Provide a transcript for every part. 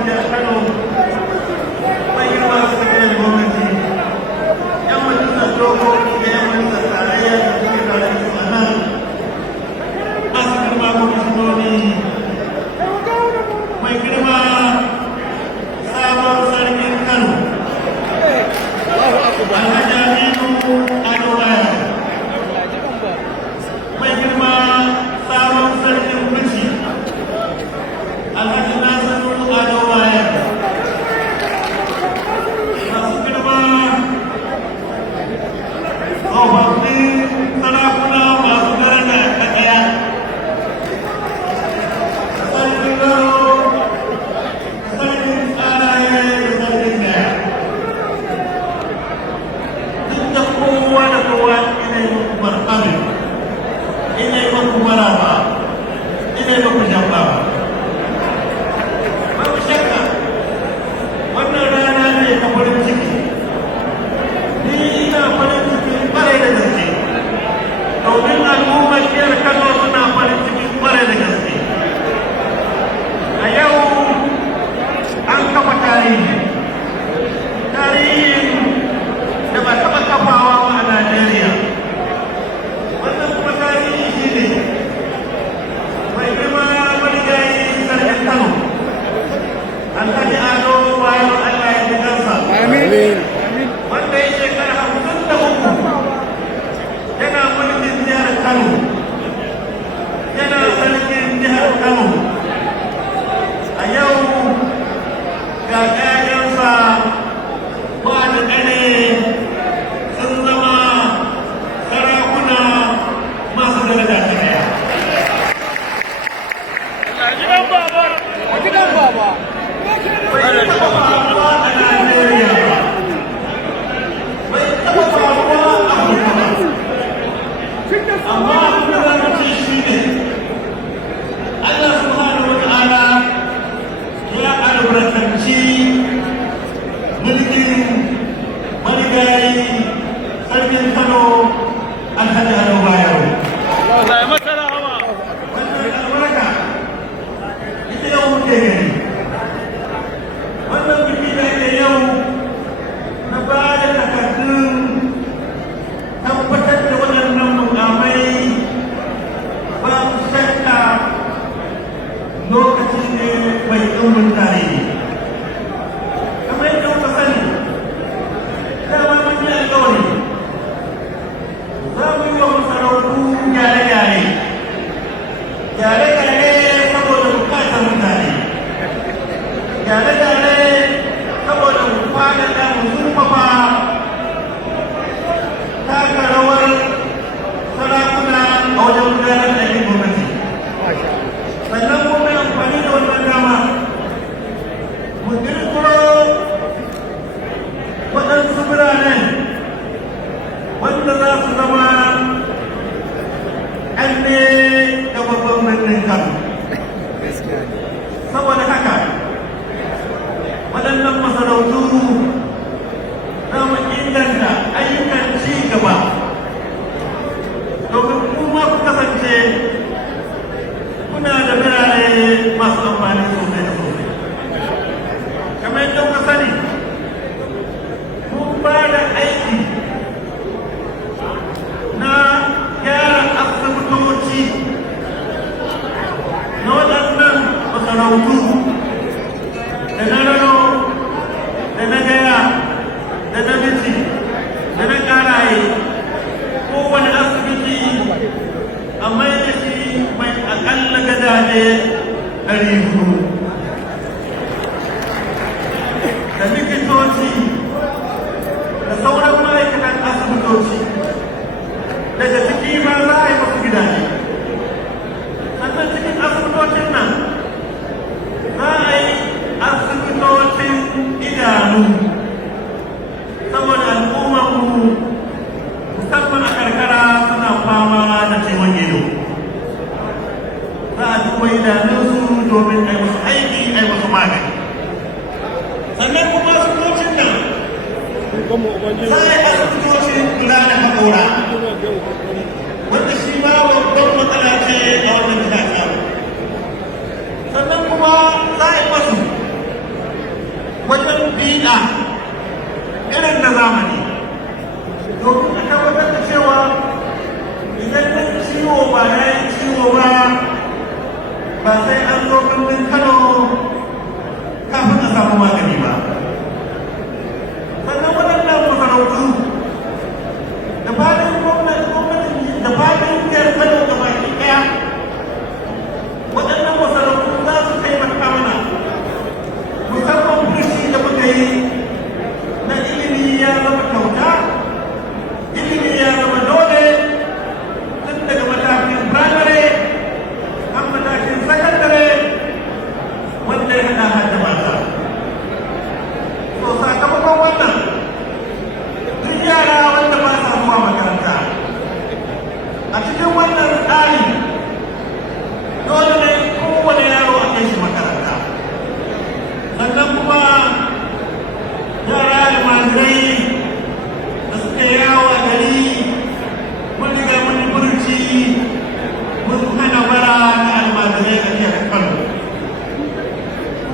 gwamnatin jihar Kano, mai girma sakataren gwamnati, 'yan majalisar dokoki da 'yan majalisar tarayya da suke tare da su a nan, masu girma kwamishinoni, mai girma sabon sarkin Kano, Alhaji Aminu mai girma sabon sarkin Bici, Alhaji Nasiru Ado Baya, masu girma tsofaffin sarakuna masu daraja ta ɗaya, sarkin Kano, sarkin tsaraye da sarkin daya, duk da kowa da kowa ina yi muku marhabi, ina yi muku maraba, ina yi muku jamba. Babu shakka wannan rana ne ta farin ciki, ni ina farin ciki ƙwarai da gaske, domin al'ummar jihar Kano suna farin ciki ƙwarai da gaske. A yau an kafa tarihin da ba taɓa kafawa ba a Najeriya. Wannan kuma tarihi shi ne mai girma marigayi sarkin Kano, Alhaji Ado bayan Allah ya ji kansa. Wanda ya shekara 53 yana mulkin jihar Kano, yana sarkin jihar Kano. A yau ga ƴaƴansa ba da ƙane sun zama sarakuna masu daraja ta ɗaya. A gidan baba. Bai taɓa faruwa a Najeriya ba. Bai taɓa faruwa a Afirka ba. Amma abin da za mu ce shi ne, Allah subhanahu wa ta'ala ya albarkanci mulkin marigayi sarkin Kano Alhaji Ado Bayero. Wannan albarka ita yau muke gani. Wannan biki da ke yau na ba da takardun tabbatar da waɗannan mukamai ba su shakka lokaci ne mai ɗumbin tarihi. Kamar yadda kuka sani, dama mun yi alƙawari za mu yi wa masarautu gyare-gyare. Gyare-gyare saboda bukatar mutane. Gyare-gyare saboda mu faɗaɗa mu zurfafa taka rawar sarakuna a wajen gudanar da aikin gwamnati. Sannan kuma yi amfani da wannan dama mu ƙirƙiro waɗansu birane wanda za su zama ƙanne da babban birnin Kano. Saboda haka waɗannan masarautu za mu inganta ayyukan ci gaba domin kuma ku kasance kuna da birane masu amfani sosai da sosai. Kamar yadda kuka sani, mun ba da aiki na gyara asibitoci na waɗannan masarautu da na Rano, da na Gaya, da na Bici, da na Ƙaraye. Kowane asibiti a mai da shi mai aƙalla gadaje 400. Da likitoci da sauran ma'aikatan asibitoci, daga ciki ma za a yi masu gidaje. Sannan cikin asibitocin nan za a yi asibitocin idanu, saboda al'ummarmu musamman a karkara suna fama da ciwon ido. Za a duba idanunsu domin a yi musu aiki, a yi musu magani. Sannan kuma asibitocin nan za a yi asibitocin kula da haƙora, wanda shi ma babban matsala ce a wannan jiha. Sannan kuma za a yi masu fiɗa irin na zamani domin a tabbatar da cewa idan ɗan ciwo ba ya yi ciwo ba sai an zo birnin Kano kafin a samu magani ba. Sannan waɗannan masarautu da fadin gwamnati da fadin jihar Kano da baki ɗaya waɗannan masarautu za su taimaka mana musamman furushi da muka yi na ilimi ya zama kyauta, ilimi ya zama dole tun daga matakin firamare har matakin sakandare wanda ya haɗa hada mata. To sakamakon wannan duk yara wanda ba sa zuwa makaranta a cikin wannan tsari dole ne kowane yaro a kai shi makaranta. Sannan kuma yara almajirai da suke yawo a gari mun riga mun furuci mun hana bara na almajirai a jihar Kano.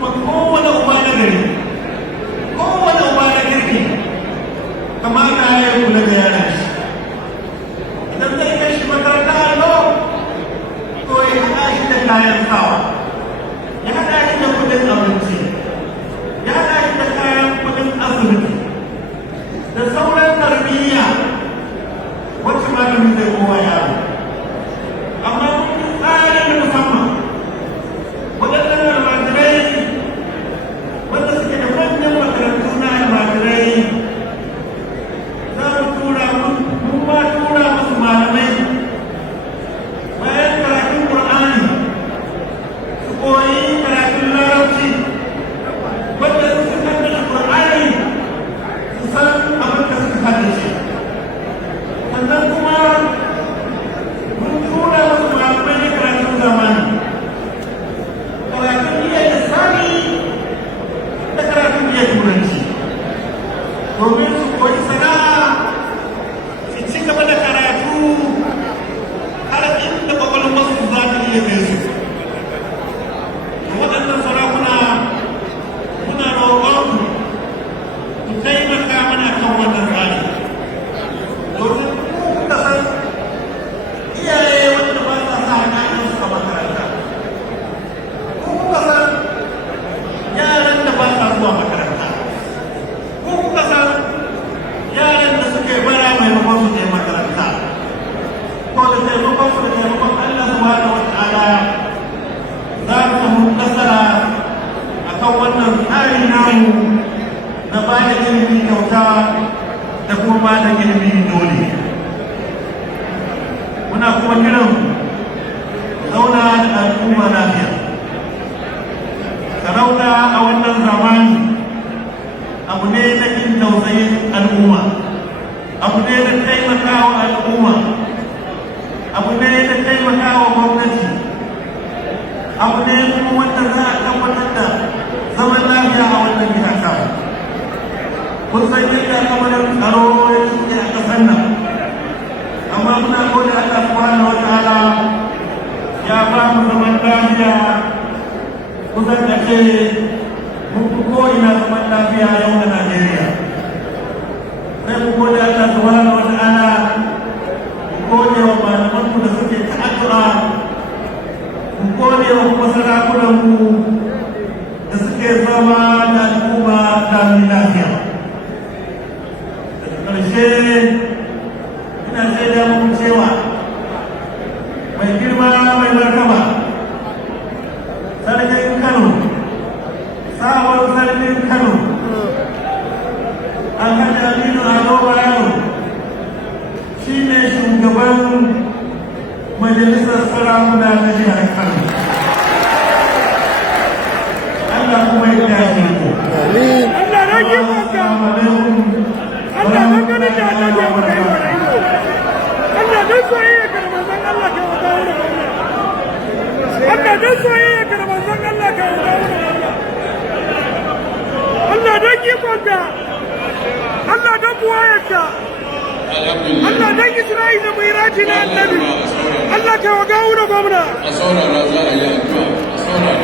Kuma kowane uba na gari, kowane uba na kirki kamata ya kula da yaran shi. Idan zai kai shi makaranta allo, to ya haɗa shi da kayan sawa, ya haɗa shi da kuɗin abinci, ya haɗa shi da kayan kuɗin asibiti, da sauran tarbiyya wacce malami zai kowa yaro. Amma mun yi tsarin musamman waɗannan almajirai wanda suke da manyan makarantu na almajirai za mu tura mun ma tura musu malamai bayan karatun Qur'ani su koyi karatun Larabci wanda su haddace Qur'ani su san abin da suka haddace. Sannan kuma mun tura musu malamai na karatun zamani, karatun iya lissafi da karatun iya turanci domin su koyi sana'a su ci gaba da karatu har inda kwakwalwarsu za ta iya kai su. Da waɗannan sarakuna muna roƙon ku taimaka mana kan wannan tsari domin ku kuka san iyaye wanda ba sa sa ƴaƴansu a makaranta, ku kuka san yaran da ba sa zuwa makaranta, ku kuka san yaran da suke bara maimakon su je makaranta. To da taimakon su da taimakon Allah subhanahu wa ta'ala za mu samu nasara akan wannan tsari namu na ba da ilimi kyauta da kuma ba da ilimi dole. Muna kuma kiran zauna da al'umma lafiya. Sarauta a wannan zamani abu ne na jin tausayin al'umma, abu ne na taimakawa al'umma, abu ne na taimakawa gwamnati, abu ne kuma wanda za a tabbatar da zaman lafiya a wannan jiha ta. Kun san yadda lamarin tsaro ya suke a ƙasar nan, amma muna gode Allah subhanahu wa ta'ala ya ba mu zaman lafiya kusan da ce mun fi ko'ina zaman lafiya yau na Najeriya. Sai mu gode Allah subhanahu wa ta'ala, mu gode wa malamanmu da suke ta addu'a, mu gode wa kuma sarakunanmu da suke zama da al'umma ta lafiya. Daga ƙarshe ina shaida muku cewa mai girma mai martaba Sarkin Kano, Sabon Sarkin Kano, Alhaji Aminu shi ne shugaban majalisar sarakuna na jihar Kano. Allah kuma ya tashi ku. Allah rage maka. Allah dangane da Allah ya maka yi wa ido. Allah dan soyayya ka da manzon Allah ka wata wurin Allah. Allah dan soyayya ka da manzon Allah ka wata wurin Allah. Allah dan ikonka. Allah dan buwayarka. Allah dan Isra'i da Miraji na Annabi. Allah ka waga wurin gwamna. A saurara za a yi addu'a. A saurara.